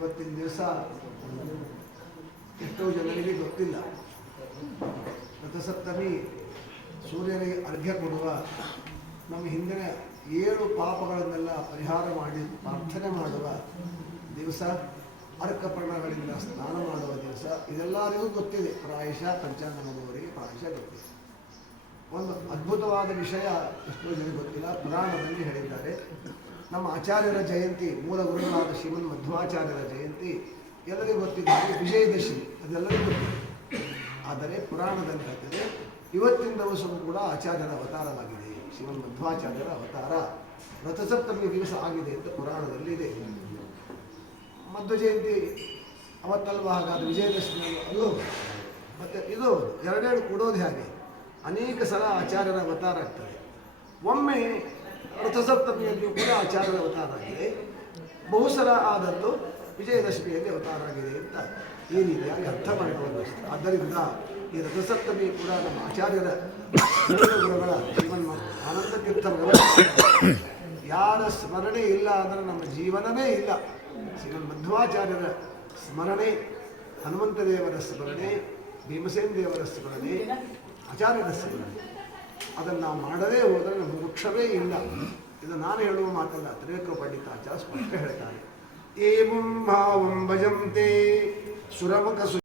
ದಿವಸ ಎಷ್ಟೋ ಜನರಿಗೆ ಗೊತ್ತಿಲ್ಲ. ರಥಸಪ್ತಮಿ ಸೂರ್ಯನಿಗೆ ಅರ್ಘ್ಯ ಕೊಡುವ ನಮ್ಮ ಹಿಂದಿನ ಏಳು ಪಾಪಗಳನ್ನೆಲ್ಲ ಪರಿಹಾರ ಮಾಡಿ ಪ್ರಾರ್ಥನೆ ಮಾಡುವ ದಿವಸ, ಅರ್ಕಪರ್ಣಗಳಿಂದ ಸ್ನಾನ ಮಾಡುವ ದಿವಸ, ಇದೆಲ್ಲರಿಗೂ ಗೊತ್ತಿದೆ. ಪ್ರಾಯಶಃ ಪಂಚಾಂಗನವರಿಗೆ ಪ್ರಾಯಶಃ ಗೊತ್ತಿದೆ. ಒಂದು ಅದ್ಭುತವಾದ ವಿಷಯ ಎಷ್ಟೋ ಜನರಿಗೆ ಗೊತ್ತಿಲ್ಲ. ಪುರಾಣದಲ್ಲಿ ಹೇಳಿದ್ದಾರೆ. ನಮ್ಮ ಆಚಾರ್ಯರ ಜಯಂತಿ, ಮೂಲ ಗುರುಗಳಾದ ಶ್ರೀಮನ್ ಮಧ್ವಾಚಾರ್ಯರ ಜಯಂತಿ, ಎಲ್ಲರಿಗೂ ಗೊತ್ತಿದ್ದಾರೆ ವಿಜಯದಶಮಿ, ಅದೆಲ್ಲರಿಗೂ ಗೊತ್ತಿದೆ. ಆದರೆ ಪುರಾಣದಲ್ಲಿ ಹೇಳ್ತದೆ, ಇವತ್ತಿನ ದಿವಸವೂ ಕೂಡ ಆಚಾರ್ಯರ ಅವತಾರವಾಗಿದೆ ಶ್ರೀಮನ್ ಮಧ್ವಾಚಾರ್ಯರ ಅವತಾರ. ರಥಸಪ್ತಮಿ ದಿವಸ ಆಗಿದೆ ಅಂತ ಪುರಾಣದಲ್ಲಿ ಇದೆ. ಮಧ್ವ ಜಯಂತಿ ಅವತ್ತಲ್ವ? ಹಾಗಾದ್ರೆ ವಿಜಯದಶಮಿ ಅಲ್ಲೋ? ಮತ್ತು ಇದು ಎರಡೆರಡು ಕೊಡೋದು ಹೇಗೆ? ಅನೇಕ ಸಲ ಆಚಾರ್ಯರ ಅವತಾರ ಆಗ್ತದೆ. ಒಮ್ಮೆ ರಥಸಪ್ತಮಿಯಲ್ಲಿಯೂ ಕೂಡ ಆಚಾರ್ಯರ ಅವತಾರ ಆಗಿದೆ ಬಹುಸಲ ಆದದ್ದು ವಿಜಯದಶಮಿಯಲ್ಲಿ ಅವತಾರ ಆಗಿದೆ ಅಂತ ಏನಿದೆ ರೀತಿಯಾಗಿ ಅರ್ಥ ಮಾಡಿಕೊಂಡು ಆದ್ದರಿಂದ ಈ ರಥಸಪ್ತಮಿ ಕೂಡ ನಮ್ಮ ಆಚಾರ್ಯರ ಗುರುಗಳ ಜೀವನ ಆನಂದ ತೀರ್ಥರ ಯಾರ ಸ್ಮರಣೆ ಇಲ್ಲ ಅಂದರೆ ನಮ್ಮ ಜೀವನವೇ ಇಲ್ಲ. ಶ್ರೀಮನ್ ಮಧ್ವಾಚಾರ್ಯರ ಸ್ಮರಣೆ ಹನುಮಂತ ದೇವರ ಸ್ಮರಣೆ, ಭೀಮಸೇನ ದೇವರ ಸ್ಮರಣೆ, ಆಚಾರ್ಯರ ಸ್ಮರಣೆ. ಅದನ್ನು ನಾವು ಮಾಡದೇ ಹೋದರೆ ಮೋಕ್ಷವೇ ಇಲ್ಲ. ಇದು ನಾನು ಹೇಳುವ ಮಾತಲ್ಲ ತ್ರಿವಿಕ್ರ ಪಂಡಿತಾಚಾರ್ಯ ಸ್ಪಷ್ಟ ಹೇಳ್ತಾರೆ. ಏಂ ಭಾವಂ ಭಜಂತೆ ಸುರಮುಖ